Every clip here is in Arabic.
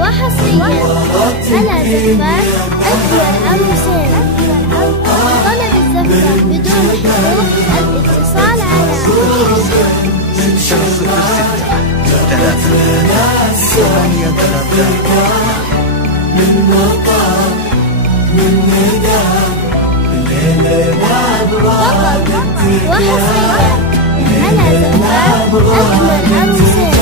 وحصريا على زفاف أجمل عروسين. طلب الزفة بدون حقوق الاتصال على 606 من مطار من ندى الليلة وحصريا على زفاف أجمل عروسين.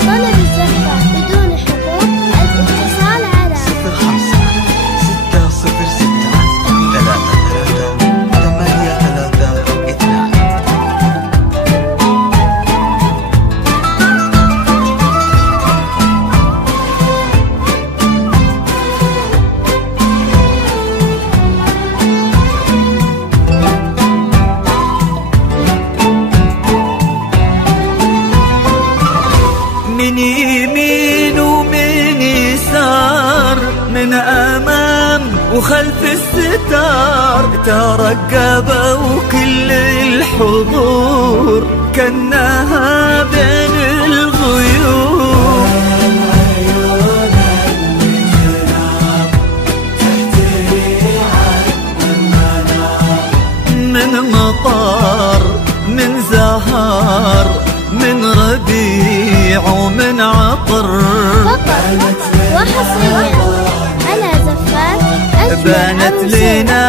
طلب الزفة بدون حقوق الاتصال على 606 من يمين ومن يسار، من أمام وخلف الستار، ترقبوا كل الحضور كأنها بين الغيوم. من مطار من زهار من ربيع ومن عطر، وحصريا على زفاف بانت لنا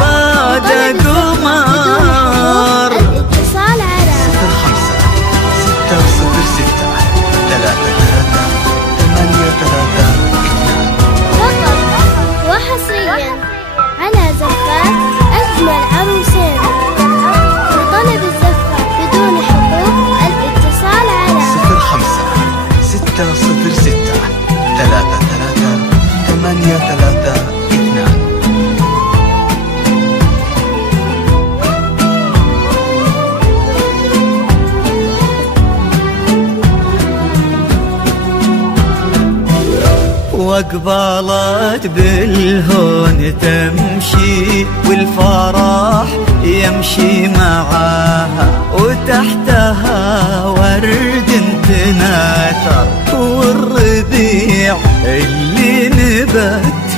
غادة قمر. الاتصال على 606 وحصريا على زفاف أجمل عروسين. لطلب الزفة بدون حقوق الاتصال على 606 832. وقبالت بالهون تمشي والفرح يمشي معاها، وتحتها ورد تناثر، والربيع اللي نبت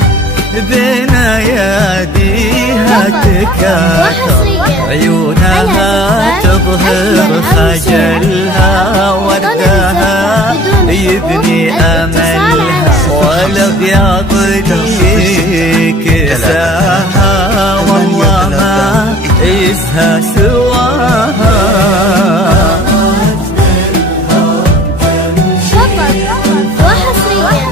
بين يديها تكاثر، عيونها تظهر خجلها، وردها يبني أملها، والأبيض اللي كساها والله ما يسهى سواها. وحصريا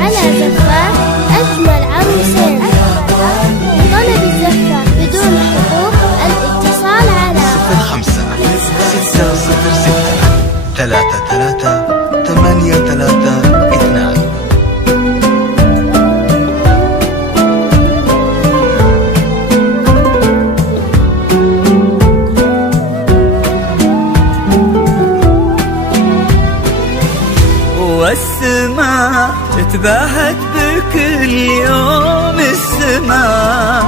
على زفاف أجمل عروسين. طلب الزفة بدون حقوق الاتصال على 606 832. والسماء تباهت بكل يوم، السماء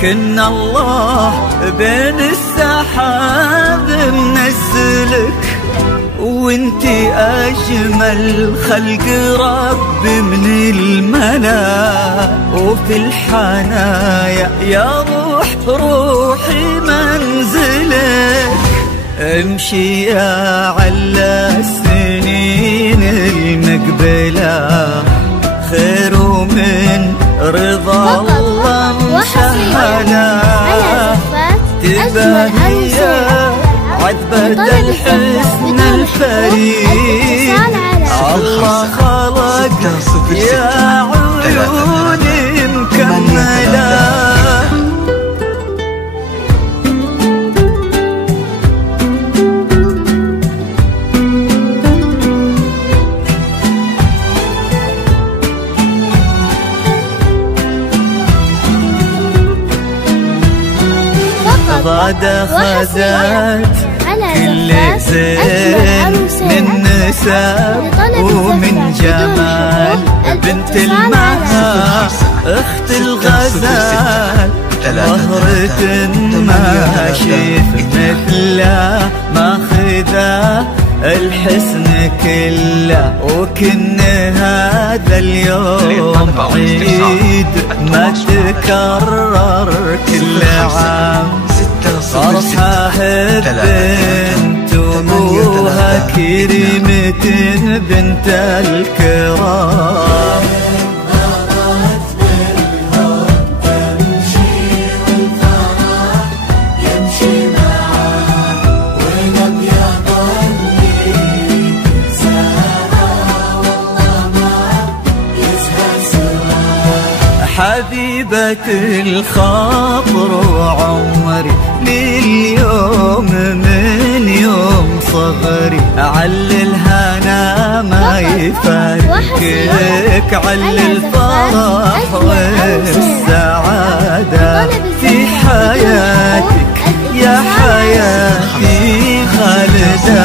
كنا الله بين السحاب منزلك، وانتي أجمل خلق رب من الملا، وفي الحنايا يا روحي منزلك. امشي يا على السنين المقبلة، خير من رضا الله مسهلا، تباهي عذبة الحسن الفريد، الله خلق يا عيوني مكملة. غدا خذت كل زين من نسب ومن جمال بنت المها اخت الغزال ظهرة ما شيف مثله ماخذه الحسن كله وكن هذا اليوم عيد ما تكرر كل عام فرحة بنت وابوها كريمة بنت الكرام حبيبة الخاطر وعمري لليوم من يوم صغري علل هنا ما يفارقك علل الفرح والسعادة في حياتك يا حياتي خالدة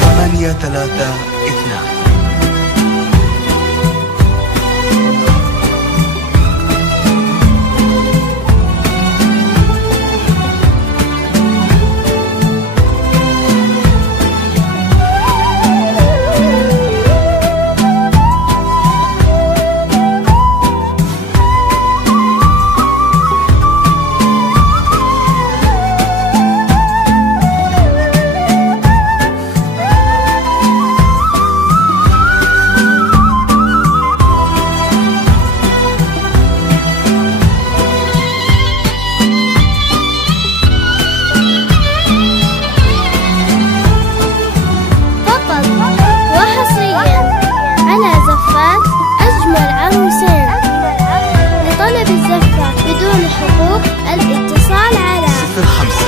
8-3-2. لطلب الزفة بدون حقوق الاتصال على 05